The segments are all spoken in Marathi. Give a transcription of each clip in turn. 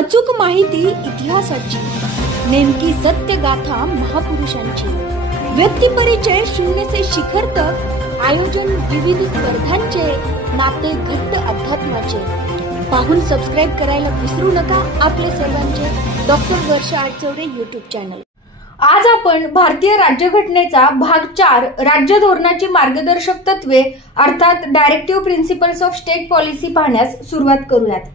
अचूक माहिती इतिहासाची, नेमकी सत्य गाथा महापुरुषांची, व्यक्तिपरिचय शून्य से शिखर तक, आयोजन विविध स्पर्धांचे, नाते घट्ट अध्यात्माचे। पाहून सबस्क्राइब करायला विसरू नका आपले सर्वांचे डॉक्टर वर्षा आडचौरे YouTube चॅनल। आज आपण भारतीय राज्यघटनेचा भाग 4 राज्य धोरणाची मार्गदर्शक तत्वे अर्थात directive principles of state policy पाहण्यास सुरुवात करूयात।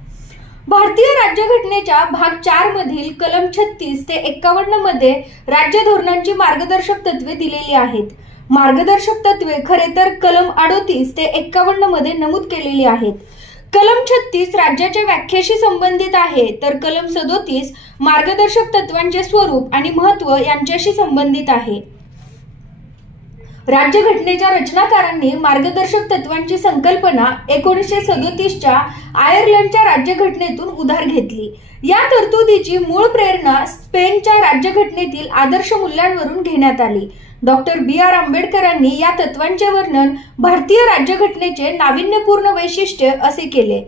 भारतीय राज्यघटनेच्या भाग 4 मधील कलम 36 ते 51 मध्ये राज्य धोरणांची मार्गदर्शक तत्वे दिलेली आहेत। मार्गदर्शक तत्वे खरे तर कलम 38 ते 51 मध्ये नमूद केलेली आहेत। कलम 36 राज्याच्या व्याख्येशी संबंधित आहे, तर कलम 37 मार्गदर्शक तत्वांचे स्वरूप आणि महत्त्व यांच्याशी संबंधित आहे। राज्यघटनेच्या रचनाकारांनी मार्गदर्शक तत्वांची संकल्पना 1937च्या आयर्लंडच्या राज्यघटनेतून उधार घेतली। या तरतुदीची मूळ प्रेरणा स्पेनच्या राज्यघटनेतील आदर्श मूल्यांवरून घेण्यात आली। Doctor B.R. आंबेडकरांनी या तत्वांचे वर्णन भारतीय राज्यघटनेचे नाविन्यपूर्ण वैशिष्ट्य असे केले।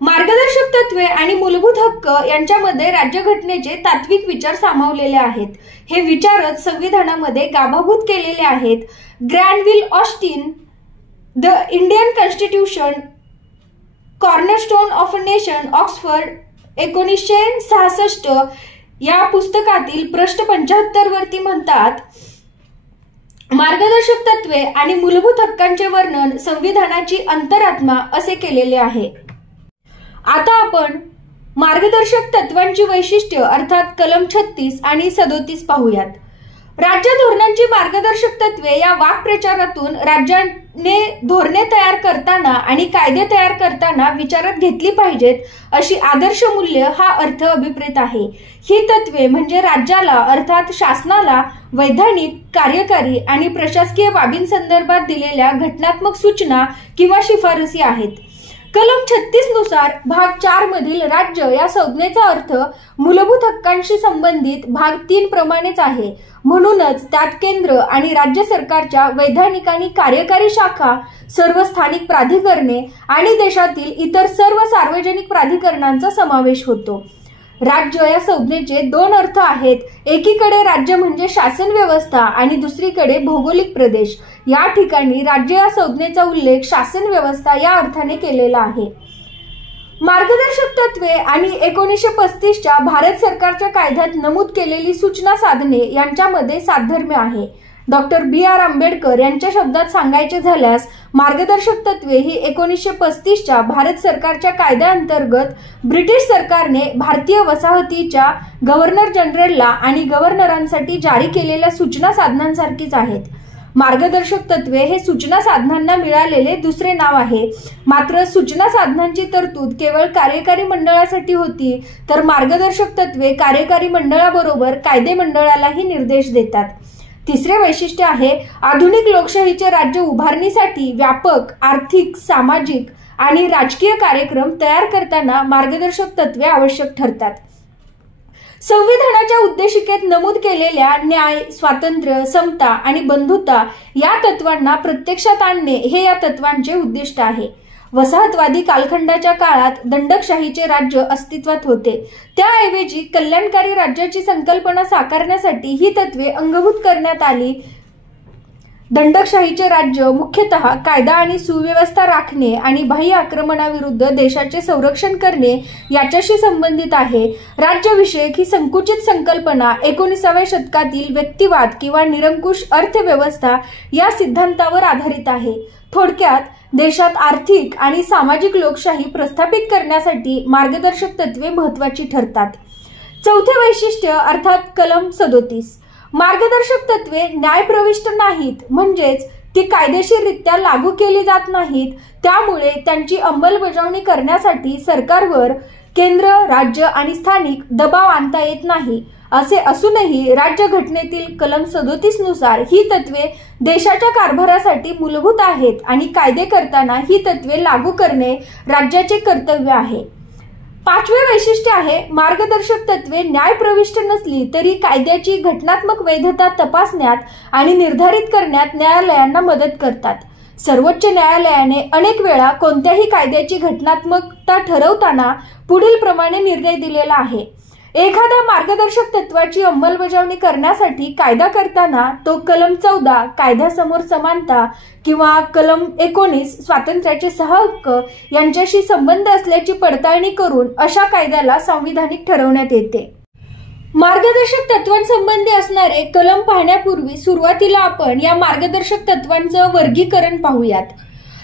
मार्गदर्शक तत्वे आणि मूलभूत हक्क यांच्यामध्ये राज्यघटनेचे तात्विक विचार सामावलेले आहेत। हे विचारच संविधानामध्ये गाभाभूत केलेले आहेत। Granville Austin, the Indian constitution, cornerstone of a nation, Oxford 1966 या पुस्तकातील पृष्ठ 75 वरती म्हणतात, मार्गदर्शक तत्वे आणि मूलभूत हक्कांचे वर्णन संविधानाची अंतरात्मा असे केलेले आहे। आता आपण मार्गदर्शक तत्वांची वैशिष्ट्य अर्थात कलम 36 आणि 37 पाहूयात। राज्य धोरणांची मार्गदर्शक तत्वे या वाक्प्रचारातून राज्याने धोरणे तयार करताना आणि कायदे तयार करताना विचारात घेतली पाहिजेत अशी आदर्श मूल्य हा अर्थ अभिप्रेत आहे। ही तत्वे म्हणजे राज्याला अर्थात शासनाला वैधानिक, कार्यकारी आणि प्रशासकीय बाबींसंदर्भात दिलेल्या घटनात्मक सूचना किंवा शिफारसी आहेत। कलम 36 नुसार भाग 4 मधील राज्य या संज्ञेचा अर्थ मूलभूत हक्कांशी संबंधित भाग 3 प्रमाणेच आहे। म्हणूनच त्यात केंद्र आणि राज्य सरकारच्या वैधानिक आणि कार्यकारी शाखा, सर्व स्थानिक प्राधिकरणे आणि देशातील इतर सर्व सार्वजनिक प्राधिकरणांचा समावेश होतो। राज्य या संज्ञेचे 2 अर्थ आहेत। एकीकडे राज्य म्हणजे शासन व्यवस्था आणि दुसरीकडे भौगोलिक प्रदेश। या ठिकाणी राज्य या संज्ञेचा उल्लेख शासन व्यवस्था या अर्थाने केलेला आहे। मार्गदर्शक तत्वे आणि 1935च्या भारत सरकारच्या कायद्यात नमूद केलेली सूचना साधने यांच्यामध्ये साधर्म्य आहे। Doctor B.R. आंबेडकर यांच्या शब्दात सांगायचे झाल्यास मार्गदर्शक तत्वे ही 1935च्या भारत सरकारच्या कायद्याअंतर्गत ब्रिटिश सरकारने भारतीय वसाहतीच्या गव्हर्नर जनरलला आणि गव्हर्नरांसाठी जारी केलेल्या सूचना साधनांसारखीच आहेत। मार्गदर्शक तत्वे हे सूचना साधनांना मिळालेले दुसरे नाव आहे। मात्र सूचना साधनांची तरतूद केवळ कार्यकारी मंडळासाठी होती, तर मार्गदर्शक तत्वे कार्यकारी मंडळाबरोबर कायदे मंडळालाही निर्देश देतात। तिसरे वैशिष्ट्य आहे, आधुनिक लोकशाहीचे राज्य उभारणीसाठी व्यापक आर्थिक, सामाजिक आणि राजकीय कार्यक्रम तयार करताना मार्गदर्शक तत्वे आवश्यक ठरतात। संविधानाच्या उद्देशिकेत नमूद केलेल्या न्याय, स्वातंत्र्य, समता आणि बंधुता या तत्वांना प्रत्यक्षात आणणे हे या तत्वांचे उद्दिष्ट आहे। वसाहतवादी कालखंडाच्या काळात दंडकशाहीचे राज्य अस्तित्वात होते, त्याऐवजी कल्याणकारी राज्याची संकल्पना साकारण्यासाठी ही तत्वे अंगभूत करण्यात आली। दंडकशाहीचे राज्य मुख्यतः कायदा आणि सुव्यवस्था राखणे आणि बाह्य आक्रमणाविरुद्ध देशाचे संरक्षण करणे याच्याशी संबंधित आहे। राज्यविषयक ही संकुचित संकल्पना 19व्या शतकातील व्यक्तिवाद किंवा निरंकुश अर्थव्यवस्था या सिद्धांतावर आधारित आहे। थोडक्यात देशात आर्थिक आणि सामाजिक लोकशाही प्रस्थापित करण्यासाठी मार्गदर्शक तत्वे महत्त्वाची ठरतात। चौथे वैशिष्ट्य अर्थात कलम 37, मार्गदर्शक तत्वे न्यायप्रविष्ट नाहीत, म्हणजेच ती कायदेशीररित्या लागू केली जात नाहीत। त्यामुळे त्यांची अंमलबजावणी करण्यासाठी सरकारवर केंद्र, राज्य आणि स्थानिक दबाव आणता येत नाही। असे असूनही राज्यघटनेतील कलम 37 नुसार ही तत्वे देशाच्या कारभारासाठी मूलभूत आहेत आणि कायदे करताना ही तत्वे लागू करणे राज्याचे कर्तव्य आहे। पाचवे वैशिष्ट्य आहे, मार्गदर्शक तत्वे न्यायप्रविष्ट नसली तरी कायद्याची घटनात्मक वैधता तपासण्यात आणि निर्धारित करण्यात न्यायालयांना मदत करतात। सर्वोच्च न्यायालयाने अनेक वेळा कोणत्याही कायद्याची घटनात्मकता ठरवताना पुढील प्रमाणे निर्णय दिलेला आहे. एखाद्या मार्गदर्शक तत्वाची अंमलबजावणी करण्यासाठी कायदा करताना तो कलम 14 कायद्यासमोर समानता किंवा कलम 19 स्वातंत्र्याचे सहहक्क यांच्याशी संबंध असल्याची पडताळणी करून अशा कायद्याला संविधानिक ठरवण्यात येते. मार्गदर्शक तत्वांसंबंधी असणारे कलम पाहण्यापूर्वी सुरुवातीला आपण या मार्गदर्शक तत्वांचं वर्गीकरण पाहूयात.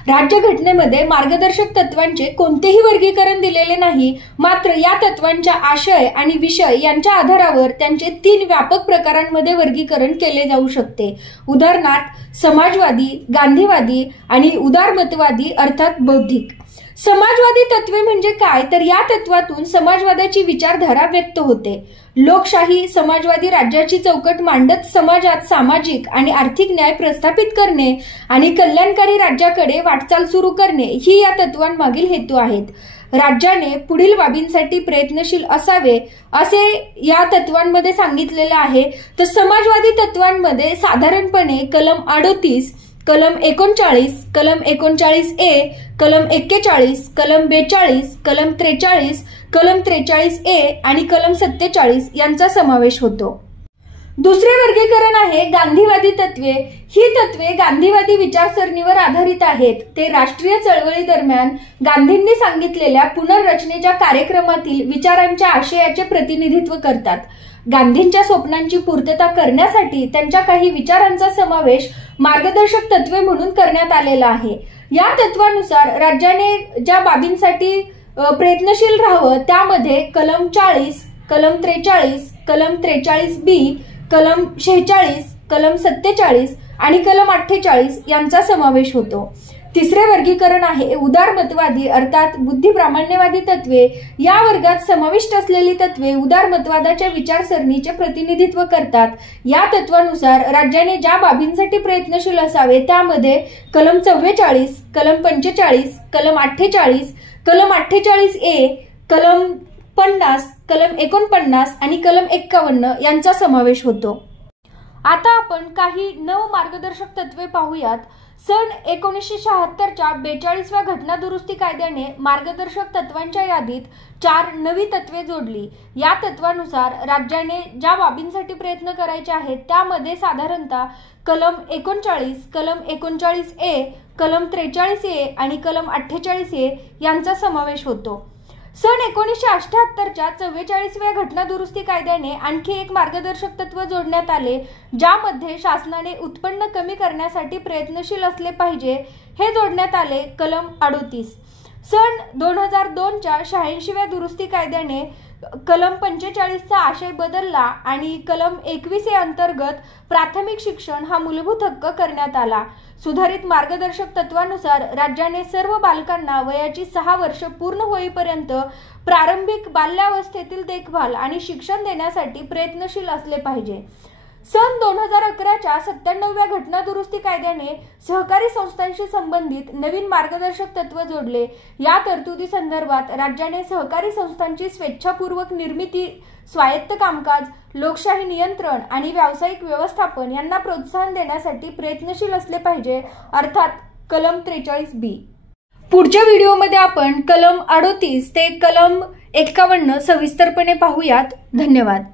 राज्यघटनेमध्ये मार्गदर्शक तत्वांचे कोणतेही वर्गीकरण दिलेले नाही, मात्र या तत्वांच्या आशय आणि विषय यांच्या आधारावर त्यांचे 3 व्यापक प्रकारांमध्ये वर्गीकरण केले जाऊ शकते. उदाहरणार्थ समाजवादी, गांधीवादी आणि उदारमतवादी अर्थात बौद्धिक. समाजवादी तत्वे म्हणजे काय, तर या तत्वातून समाजवादाची विचारधारा व्यक्त होते. लोकशाही समाजवादी राज्याची चौकट मांडत समाजात सामाजिक आणि आर्थिक न्याय प्रस्थापित करणे आणि कल्याणकारी राज्याकडे वाटचाल सुरू करणे ही या तत्वांमागील हेतू आहेत. राज्याने पुढील बाबींसाठी प्रयत्नशील असावे असे या तत्वांमध्ये सांगितलेले आहे. तर समाजवादी तत्वांमध्ये साधारणपणे कलम 38, कलम 39, कलम 39A, कलम 41, कलम 42, कलम 43, कलम 43A आणि कलम 47 यांचा समावेश होतो. दुसरे वर्गीकरण आहे गांधीवादी तत्वे. ही तत्वे गांधीवादी विचारसरणीवर आधारित आहेत. ते राष्ट्रीय चळवळी दरम्यान गांधींनी सांगितलेल्या पुनर्रचनेच्या कार्यक्रमातील विचारांच्या आशयाचे प्रतिनिधित्व करतात. गांधींच्या स्वप्नांची पूर्तता करण्यासाठी त्यांच्या काही विचारांचा समावेश मार्गदर्शक तत्वे म्हणून करण्यात आलेला आहे. या तत्वानुसार राज्याने ज्या बाबींसाठी प्रयत्नशील राहावं त्यामध्ये कलम 40, कलम 43, कलम 43B, कलम 46, कलम 47 आणि कलम 48 यांचा समावेश होतो. तिसरे वर्गीकरण आहे उदारमतवादी अर्थात बुद्धिप्रामाण्यवादी तत्वे. या वर्गात समाविष्ट असलेली तत्वे उदारमतवादाच्या विचारसरणीचे प्रतिनिधित्व करतात. या तत्वानुसार राज्याने ज्या बाबींसाठी प्रयत्नशील असावे त्यामध्ये कलम 44, कलम 45, कलम 48, कलम 48A, कलम 50, कलम 49 आणि कलम 51 यांचा समावेश होतो. आता आपण काही मार्गदर्शक तत्वे पाहूयात. सन 1976च्या 42व्या घटना दुरुस्ती कायद्याने मार्गदर्शक तत्वांच्या यादीत 4 नवी तत्वे जोडली. या तत्वानुसार राज्याने ज्या बाबींसाठी प्रयत्न करायचे आहेत त्यामध्ये साधारणतः कलम 39, कलम 39A, कलम 43A आणि कलम 48A यांचा समावेश होतो. सन 1978च्या 44व्या घटना दुरुस्ती कायद्याने आणखी एक मार्गदर्शक तत्व जोडण्यात आले, ज्यामध्ये शासनाने उत्पन्न कमी करण्यासाठी प्रयत्नशील असले पाहिजे हे जोडण्यात आले. कलम 38. सन 2002च्या 86व्या दुरुस्ती कायद्याने कलम 45चा आशय बदलला आणि कलम 21A अंतर्गत प्राथमिक शिक्षण हा मूलभूत हक्क करण्यात आला. सुधारित मार्गदर्शक तत्वानुसार राज्याने सर्व बालकांना वयाची 6 वर्ष पूर्ण होईपर्यंत प्रारंभिक बाल्यावस्थेतील देखभाल आणि शिक्षण देण्यासाठी प्रयत्नशील असले पाहिजे. सन 2011च्या 97व्या घटना दुरुस्ती कायद्याने सहकारी संस्थांशी संबंधित नवीन मार्गदर्शक तत्व जोडले. या तरतुदी संदर्भात राज्याने सहकारी संस्थांची स्वेच्छापूर्वक निर्मिती, स्वायत्त कामकाज, लोकशाही नियंत्रण आणि व्यावसायिक व्यवस्थापन यांना प्रोत्साहन देण्यासाठी प्रयत्नशील असले पाहिजे अर्थात कलम 43B. पुढच्या व्हिडिओमध्ये आपण कलम 38 ते कलम 51 सविस्तरपणे पाहूयात. धन्यवाद.